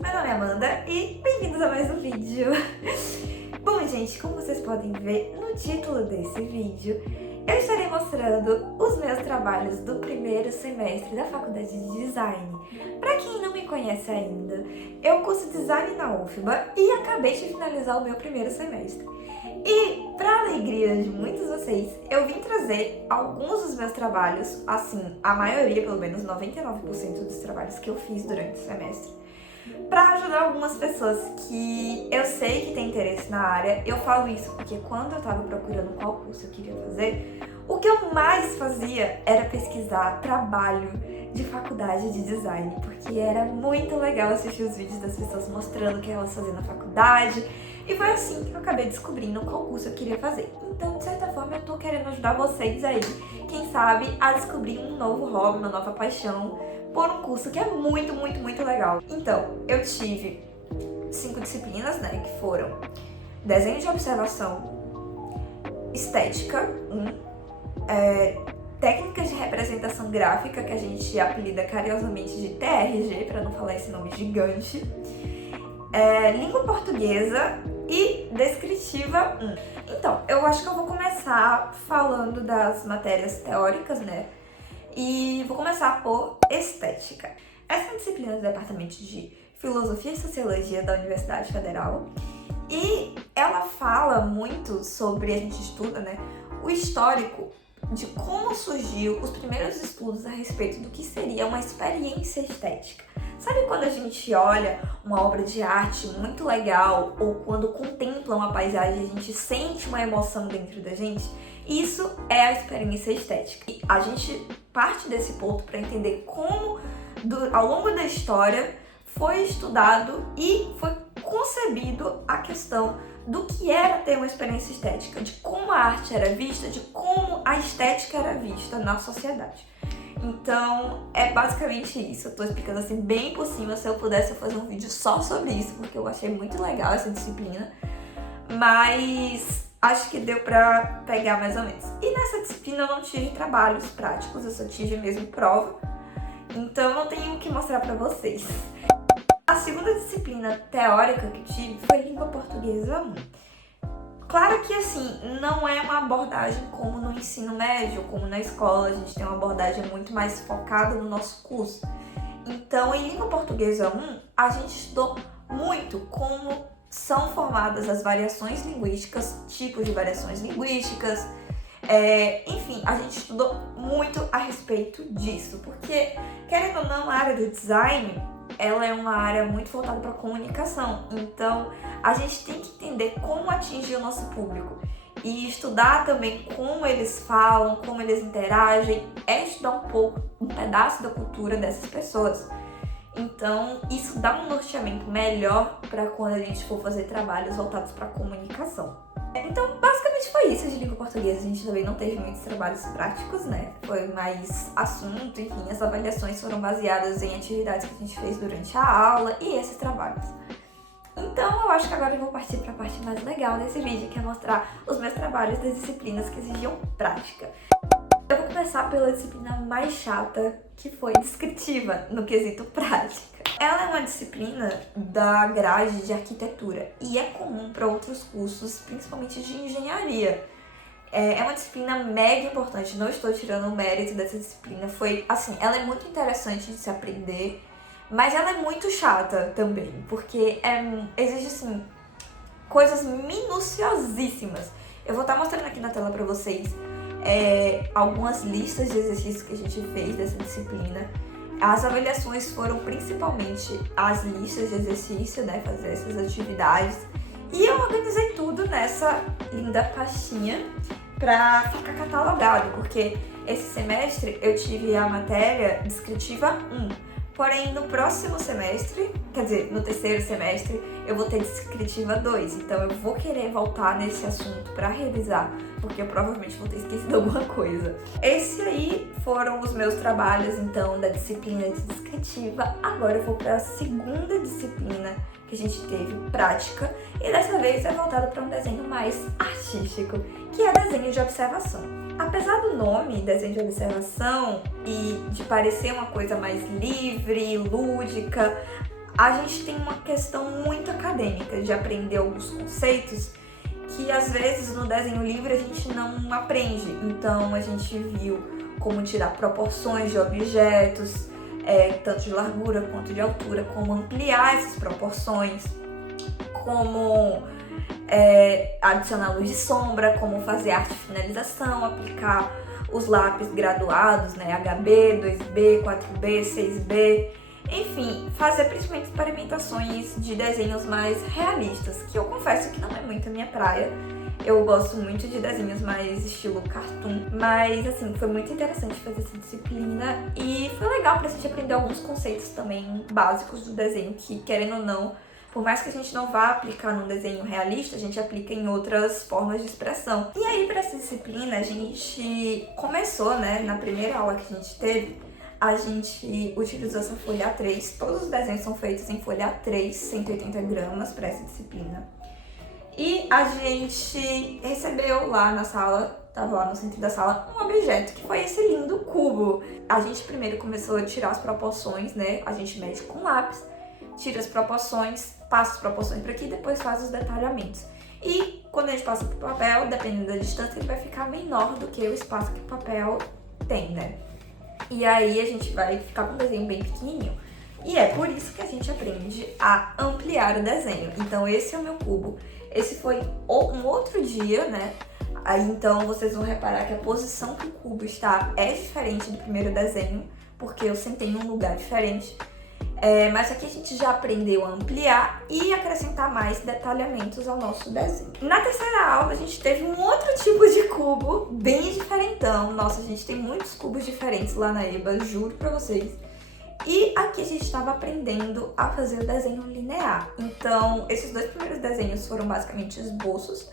meu nome é Amanda e bem-vindos a mais um vídeo. Bom, gente, como vocês podem ver no título desse vídeo, eu estarei mostrando os meus trabalhos do primeiro semestre da Faculdade de Design. Para quem não me conhece ainda, eu curso Design na UFBA e acabei de finalizar o meu primeiro semestre. E, para alegria de muitos de vocês, eu vim trazer alguns dos meus trabalhos, assim, a maioria, pelo menos 99% dos trabalhos que eu fiz durante o semestre, para ajudar algumas pessoas que eu sei que têm interesse na área. Eu falo isso porque quando eu estava procurando qual curso eu queria fazer, o que eu mais fazia era pesquisar trabalho de faculdade de design, porque era muito legal assistir os vídeos das pessoas mostrando o que elas faziam na faculdade, e foi assim que eu acabei descobrindo qual curso eu queria fazer. Então, de certa forma, eu tô querendo ajudar vocês aí, quem sabe, a descobrir um novo hobby, uma nova paixão, por um curso que é muito, muito, muito legal. Então, eu tive 5 disciplinas, né, que foram desenho de observação, estética, técnicas de representação gráfica, que a gente apelida carinhosamente de TRG, para não falar esse nome gigante, língua portuguesa e descritiva 1. Então, eu acho que eu vou começar falando das matérias teóricas, né? E vou começar por estética. Essa é uma disciplina do Departamento de Filosofia e Sociologia da Universidade Federal. E ela fala muito sobre, a gente estuda, né, o histórico de como surgiu os primeiros estudos a respeito do que seria uma experiência estética. Sabe quando a gente olha uma obra de arte muito legal, ou quando contempla uma paisagem a gente sente uma emoção dentro da gente? Isso é a experiência estética. E a gente parte desse ponto para entender como, ao longo da história, foi estudado e foi concebido a questão do que era ter uma experiência estética, de como a arte era vista, de como a estética era vista na sociedade. Então, é basicamente isso. Eu tô explicando assim bem por cima. Se eu pudesse, eu fazer um vídeo só sobre isso, porque eu achei muito legal essa disciplina. Mas acho que deu pra pegar mais ou menos. E nessa disciplina eu não tive trabalhos práticos, eu só tive mesmo prova. Então eu não tenho o que mostrar pra vocês. A segunda disciplina teórica que tive foi língua portuguesa 1. Claro que assim, não é uma abordagem como no ensino médio, como na escola, a gente tem uma abordagem muito mais focada no nosso curso. Então, em língua portuguesa 1, a gente estudou muito como são formadas as variações linguísticas, tipos de variações linguísticas, enfim, a gente estudou muito a respeito disso, porque, querendo ou não, a área do design, ela é uma área muito voltada para a comunicação, então a gente tem que entender como atingir o nosso público e estudar também como eles falam, como eles interagem, estudar um pedaço da cultura dessas pessoas. Então, isso dá um norteamento melhor para quando a gente for fazer trabalhos voltados para a comunicação. Então, basicamente foi isso de língua portuguesa. A gente também não teve muitos trabalhos práticos, né? Foi mais assunto, enfim, as avaliações foram baseadas em atividades que a gente fez durante a aula e esses trabalhos. Então, eu acho que agora eu vou partir para a parte mais legal desse vídeo, que é mostrar os meus trabalhos das disciplinas que exigiam prática. Eu vou começar pela disciplina mais chata, que foi descritiva, no quesito prática. Ela é uma disciplina da grade de arquitetura e é comum para outros cursos, principalmente de engenharia. É uma disciplina mega importante, não estou tirando o mérito dessa disciplina. Foi, assim, ela é muito interessante de se aprender, mas ela é muito chata também, porque exige, assim, coisas minuciosíssimas. Eu vou estar mostrando aqui na tela para vocês algumas listas de exercícios que a gente fez dessa disciplina. As avaliações foram principalmente as listas de exercício, né, fazer essas atividades. E eu organizei tudo nessa linda pastinha para ficar catalogado, porque esse semestre eu tive a matéria descritiva 1. Porém, no próximo semestre, quer dizer, no terceiro semestre, eu vou ter descritiva 2. Então, eu vou querer voltar nesse assunto para revisar, porque eu provavelmente vou ter esquecido alguma coisa. Esse aí foram os meus trabalhos, então, da disciplina de descritiva. Agora eu vou para a segunda disciplina que a gente teve, prática. E dessa vez é voltada para um desenho mais artístico, que é desenho de observação. Apesar do nome, desenho de observação, e de parecer uma coisa mais livre, lúdica, a gente tem uma questão muito acadêmica de aprender alguns conceitos que às vezes no desenho livre a gente não aprende. Então a gente viu como tirar proporções de objetos, tanto de largura quanto de altura, como ampliar essas proporções, como adicionar luz de sombra, como fazer arte de finalização, aplicar os lápis graduados, né, HB, 2B, 4B, 6B, enfim, fazer principalmente experimentações de desenhos mais realistas, que eu confesso que não é muito a minha praia. Eu gosto muito de desenhos mais estilo cartoon, mas assim, foi muito interessante fazer essa disciplina e foi legal pra gente aprender alguns conceitos também básicos do desenho que, querendo ou não, por mais que a gente não vá aplicar num desenho realista, a gente aplica em outras formas de expressão. E aí, para essa disciplina, a gente começou, né, na primeira aula que a gente teve, a gente utilizou essa folha A3. Todos os desenhos são feitos em folha A3, 180 gramas para essa disciplina. E a gente recebeu lá na sala, tava lá no centro da sala, um objeto que foi esse lindo cubo. A gente primeiro começou a tirar as proporções, né, a gente mede com lápis, tira as proporções, passa as proporções para aqui e depois faz os detalhamentos. E quando a gente passa para o papel, dependendo da distância, ele vai ficar menor do que o espaço que o papel tem, né? E aí a gente vai ficar com um desenho bem pequenininho. E é por isso que a gente aprende a ampliar o desenho. Então esse é o meu cubo. Esse foi um outro dia, né? Aí então vocês vão reparar que a posição que o cubo está é diferente do primeiro desenho, porque eu sentei em um lugar diferente. Mas aqui a gente já aprendeu a ampliar e acrescentar mais detalhamentos ao nosso desenho. Na terceira aula a gente teve um outro tipo de cubo bem diferentão. Nossa, a gente tem muitos cubos diferentes lá na EBA, juro pra vocês. E aqui a gente estava aprendendo a fazer o desenho linear. Então, esses dois primeiros desenhos foram basicamente esboços.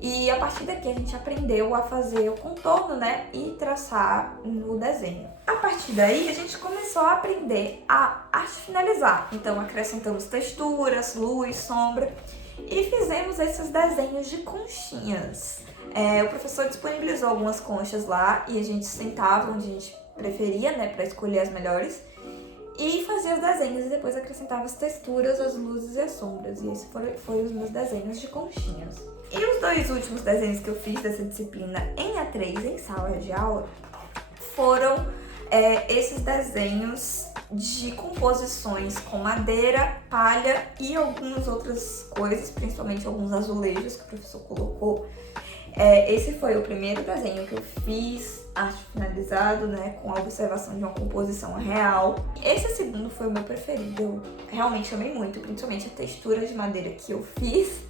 E a partir daqui a gente aprendeu a fazer o contorno, né, e traçar no desenho. A partir daí a gente começou a aprender a arte finalizar. Então acrescentamos texturas, luz, sombra e fizemos esses desenhos de conchinhas. O professor disponibilizou algumas conchas lá e a gente sentava onde a gente preferia, né, para escolher as melhores. E fazia os desenhos e depois acrescentava as texturas, as luzes e as sombras. E esses foram os meus desenhos de conchinhas. E os dois últimos desenhos que eu fiz dessa disciplina em A3, em sala de aula, foram esses desenhos de composições com madeira, palha e algumas outras coisas, principalmente alguns azulejos que o professor colocou. Esse foi o primeiro desenho que eu fiz, arte finalizado, né, com a observação de uma composição real. Esse segundo foi o meu preferido, eu realmente amei muito, principalmente a textura de madeira que eu fiz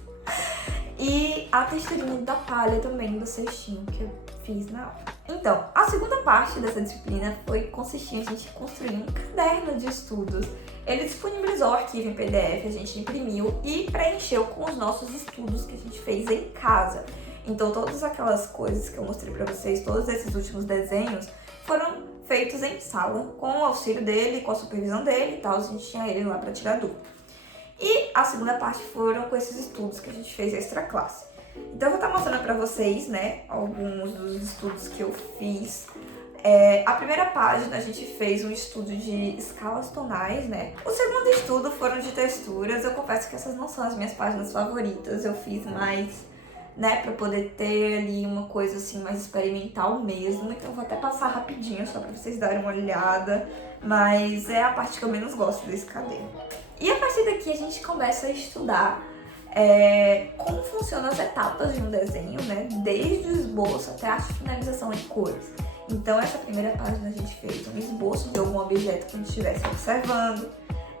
e a texturinha da palha também do cestinho que eu fiz na aula. Então, a segunda parte dessa disciplina consistia em a gente construir um caderno de estudos. Ele disponibilizou o arquivo em PDF, a gente imprimiu e preencheu com os nossos estudos que a gente fez em casa. Então, todas aquelas coisas que eu mostrei pra vocês, todos esses últimos desenhos, foram feitos em sala, com o auxílio dele, com a supervisão dele e tal, a gente tinha ele lá pra tirar dúvida. E a segunda parte foram com esses estudos que a gente fez extra classe. Então, eu vou estar mostrando pra vocês, né, alguns dos estudos que eu fiz. A primeira página a gente fez um estudo de escalas tonais, né? O segundo estudo foram de texturas. Eu confesso que essas não são as minhas páginas favoritas, eu fiz mais, né, pra poder ter ali uma coisa assim mais experimental mesmo. Então eu vou até passar rapidinho só pra vocês darem uma olhada, mas é a parte que eu menos gosto desse caderno. E a partir daqui a gente começa a estudar como funcionam as etapas de um desenho, né, desde o esboço até a finalização em cores. Então essa primeira página a gente fez um esboço de algum objeto que a gente estivesse observando.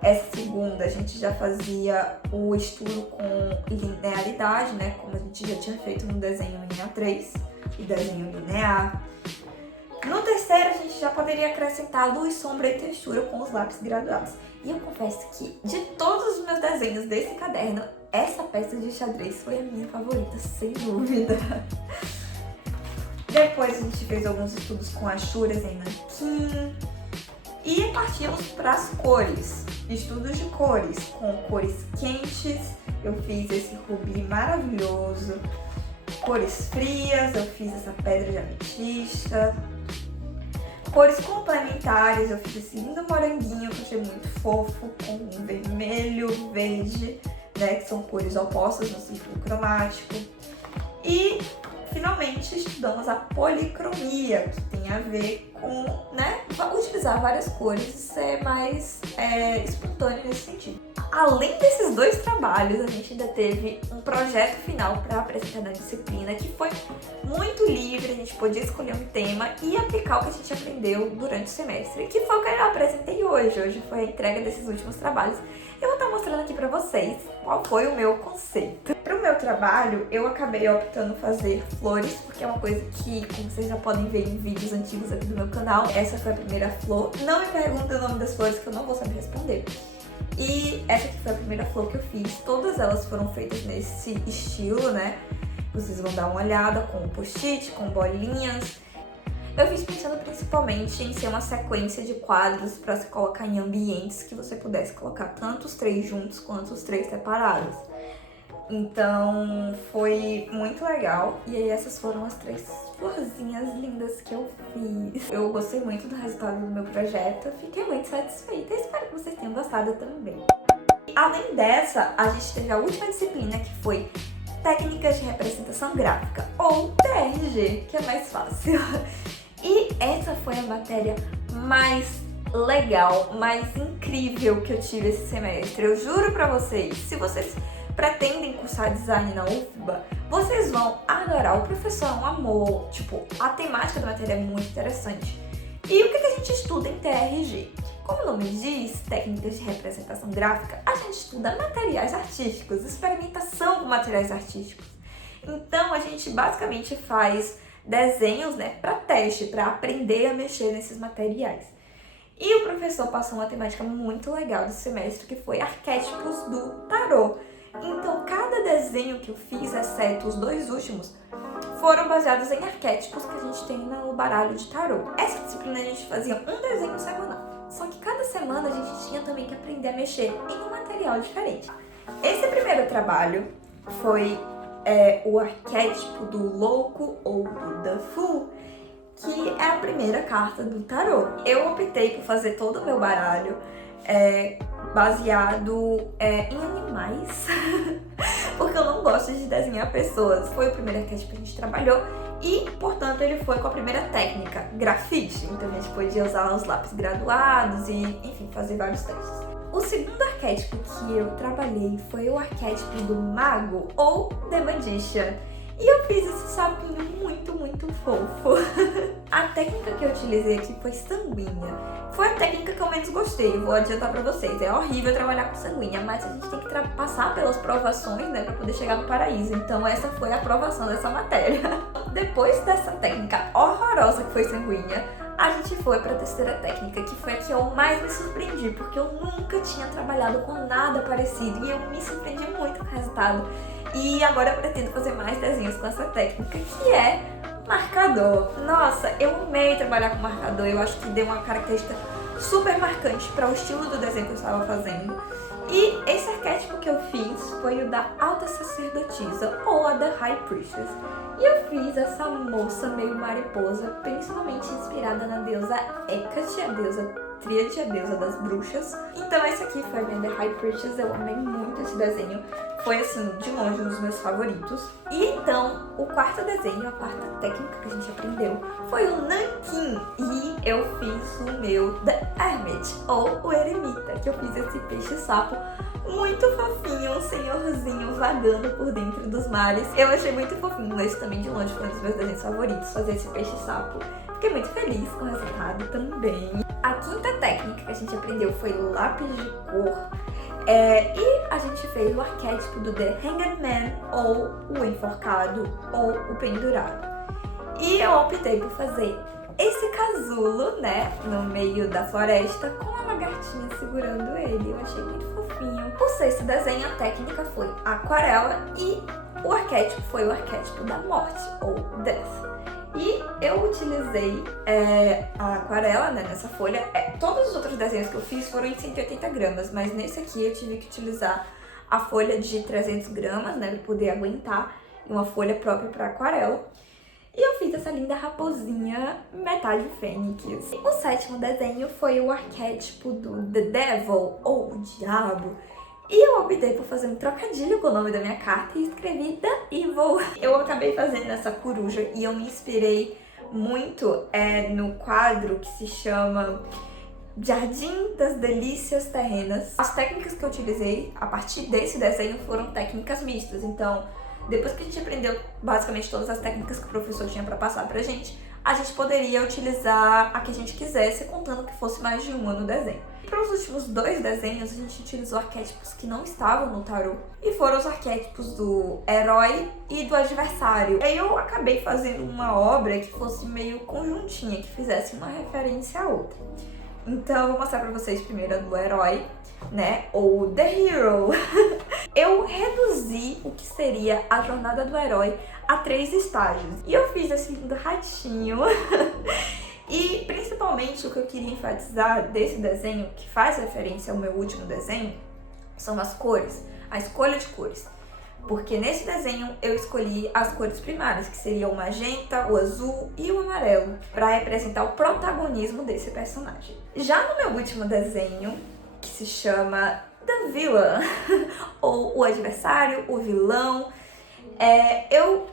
Essa segunda a gente já fazia o estudo com linearidade, né? Como a gente já tinha feito no desenho em A3, o desenho linear. No terceiro a gente já poderia acrescentar luz, sombra e textura com os lápis graduados. E eu confesso que de todos os meus desenhos desse caderno, essa peça de xadrez foi a minha favorita, sem dúvida. Depois a gente fez alguns estudos com achuras em nanquim. E partimos para as cores, estudos de cores, com cores quentes, eu fiz esse rubi maravilhoso, cores frias, eu fiz essa pedra de ametista, cores complementares. Eu fiz esse lindo moranguinho que eu achei muito fofo, com vermelho, verde, né, que são cores opostas no círculo cromático. E finalmente estudamos a policromia, que tem a ver com, né, utilizar várias cores e ser mais espontâneo nesse sentido. Além desses dois trabalhos, a gente ainda teve um projeto final para apresentar na disciplina, que foi muito livre, a gente podia escolher um tema e aplicar o que a gente aprendeu durante o semestre, que foi o que eu apresentei hoje. Hoje foi a entrega desses últimos trabalhos. Eu vou estar mostrando aqui para vocês qual foi o meu conceito. Para o meu trabalho, eu acabei optando fazer flores, porque é uma coisa que, como vocês já podem ver em vídeos antigos aqui do meu canal, essa foi a primeira flor. Não me perguntem o nome das flores, que eu não vou saber responder. E essa aqui foi a primeira flor que eu fiz. Todas elas foram feitas nesse estilo, né? Vocês vão dar uma olhada com post-it, com bolinhas. Eu fiz pensando principalmente em ser uma sequência de quadros para se colocar em ambientes que você pudesse colocar tanto os três juntos quanto os três separados. Então foi muito legal. E aí essas foram as três florzinhas lindas que eu fiz. Eu gostei muito do resultado do meu projeto, fiquei muito satisfeita. Espero que vocês tenham gostado também. Além dessa, a gente teve a última disciplina, que foi Técnicas de Representação Gráfica, ou TRG, que é mais fácil. E essa foi a matéria mais legal, mais incrível que eu tive esse semestre. Eu juro pra vocês, se vocês pretendem cursar design na UFBA, vocês vão adorar. O professor é um amor, tipo, a temática da matéria é muito interessante. E o que a gente estuda em TRG? Como o nome diz, técnicas de representação gráfica, a gente estuda materiais artísticos, experimentação com materiais artísticos. Então a gente basicamente faz desenhos, né, para teste, para aprender a mexer nesses materiais. E o professor passou uma temática muito legal do semestre, que foi arquétipos do tarô. Então, cada desenho que eu fiz, exceto os dois últimos, foram baseados em arquétipos que a gente tem no baralho de tarô. Essa disciplina a gente fazia um desenho semanal, só que cada semana a gente tinha também que aprender a mexer em um material diferente. Esse primeiro trabalho foi o arquétipo do louco ou do The Fool, que é a primeira carta do tarô. Eu optei por fazer todo o meu baralho baseado em animais, porque eu não gosto de desenhar pessoas. Foi o primeiro arquétipo que a gente trabalhou e, portanto, ele foi com a primeira técnica, grafite. Então a gente podia usar os lápis graduados e, enfim, fazer vários testes. O segundo arquétipo que eu trabalhei foi o arquétipo do mago ou The Magician. E eu fiz esse sapinho muito, muito fofo. A técnica que eu utilizei aqui foi sanguínea. Foi a técnica que eu menos gostei, vou adiantar pra vocês. É horrível trabalhar com sanguínea, mas a gente tem que passar pelas provações, né, pra poder chegar no paraíso. Então essa foi a aprovação dessa matéria. Depois dessa técnica horrorosa que foi sanguínea, a gente foi pra terceira técnica, que foi a que eu mais me surpreendi, porque eu nunca tinha trabalhado com nada parecido e eu me surpreendi muito com o resultado. E agora eu pretendo fazer mais desenhos com essa técnica, que é marcador. Nossa, eu amei trabalhar com marcador, eu acho que deu uma característica super marcante para o estilo do desenho que eu estava fazendo. E esse arquétipo que eu fiz foi o da alta sacerdotisa, ou a da High Priestess. E eu fiz essa moça meio mariposa, principalmente inspirada na deusa Hecate, a deusa Tríade, a deusa das bruxas. Então esse aqui foi a minha The High Priestess, eu amei muito esse desenho. Foi, assim, de longe um dos meus favoritos. E então, o quarto desenho, a quarta técnica que a gente aprendeu, foi o Nanquim. E eu fiz o meu The Hermit, ou o Eremita, que eu fiz esse peixe-sapo muito fofinho, um senhorzinho vagando por dentro dos mares. Eu achei muito fofinho, esse também de longe foi um dos meus desenhos favoritos, fazer esse peixe-sapo. Fiquei muito feliz com o resultado também. A quinta técnica que a gente aprendeu foi o lápis de cor. E a gente fez o arquétipo do The Hanged Man, ou o enforcado, ou o pendurado. E eu optei por fazer esse casulo, né, no meio da floresta, com a lagartinha segurando ele. Eu achei muito fofinho. O sexto desenho, a técnica foi a aquarela e o arquétipo foi o arquétipo da morte, ou Death. E eu utilizei a aquarela, né, nessa folha. Todos os outros desenhos que eu fiz foram em 180 gramas, mas nesse aqui eu tive que utilizar a folha de 300 gramas, né, para poder aguentar, e uma folha própria para aquarela. E eu fiz essa linda raposinha metade fênix. O sétimo desenho foi o arquétipo do The Devil, ou o Diabo. E eu optei por fazer um trocadilho com o nome da minha carta e escrevi The Evil. Eu acabei fazendo essa coruja e eu me inspirei muito no quadro que se chama Jardim das Delícias Terrenas. As técnicas que eu utilizei a partir desse desenho foram técnicas mistas. Então, depois que a gente aprendeu basicamente todas as técnicas que o professor tinha para passar pra gente, a gente poderia utilizar a que a gente quisesse, contando que fosse mais de uma no desenho. Para os últimos 2 desenhos, a gente utilizou arquétipos que não estavam no tarô, e foram os arquétipos do herói e do adversário. Aí eu acabei fazendo uma obra que fosse meio conjuntinha, que fizesse uma referência à outra. Então eu vou mostrar pra vocês primeiro a do herói, né, ou The Hero. Eu reduzi o que seria a jornada do herói a 3 estágios. E eu fiz esse lindo ratinho. E principalmente o que eu queria enfatizar desse desenho, que faz referência ao meu último desenho, são as cores, a escolha de cores. Porque nesse desenho eu escolhi as cores primárias, que seriam o magenta, o azul e o amarelo, para representar o protagonismo desse personagem. Já no meu último desenho, que se chama The Villain, ou o adversário, o vilão,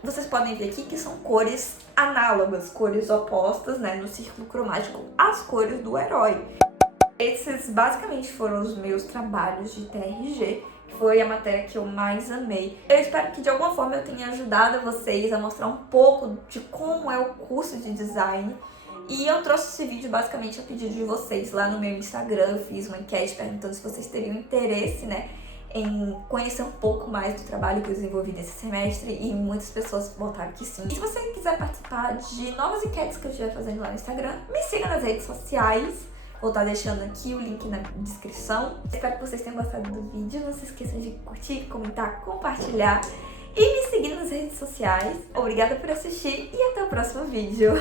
vocês podem ver aqui que são cores análogas, cores opostas, né, no círculo cromático às cores do herói. Esses basicamente foram os meus trabalhos de TRG, que foi a matéria que eu mais amei. Eu espero que de alguma forma eu tenha ajudado vocês a mostrar um pouco de como é o curso de design. E eu trouxe esse vídeo basicamente a pedido de vocês lá no meu Instagram. Eu fiz uma enquete perguntando se vocês teriam interesse, né, em conhecer um pouco mais do trabalho que eu desenvolvi nesse semestre, e muitas pessoas botaram que sim. E se você quiser participar de novas enquetes que eu estiver fazendo lá no Instagram, me siga nas redes sociais. Vou estar deixando aqui o link na descrição. Espero que vocês tenham gostado do vídeo. Não se esqueçam de curtir, comentar, compartilhar e me seguir nas redes sociais. Obrigada por assistir e até o próximo vídeo.